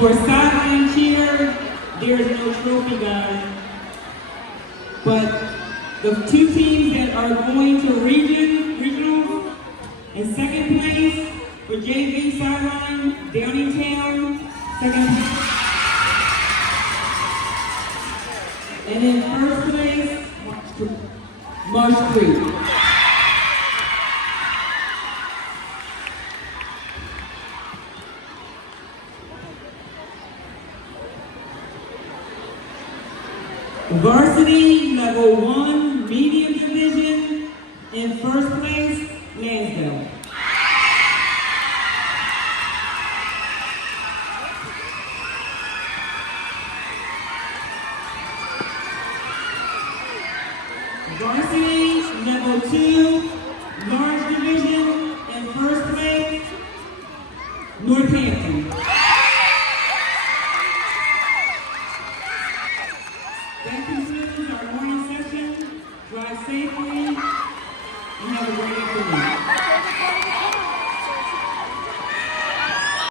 For sideline cheer, there is no trophy, guys. But the two teams that are going to regionals, in second place for JV sideline, Downingtown, second place. And in first place, Marsh Creek. Varsity level 1 medium division, in first place, Lansdale. Varsity level 2 large division, in first place, Northampton. That concludes our morning session. Drive safely and have a great afternoon.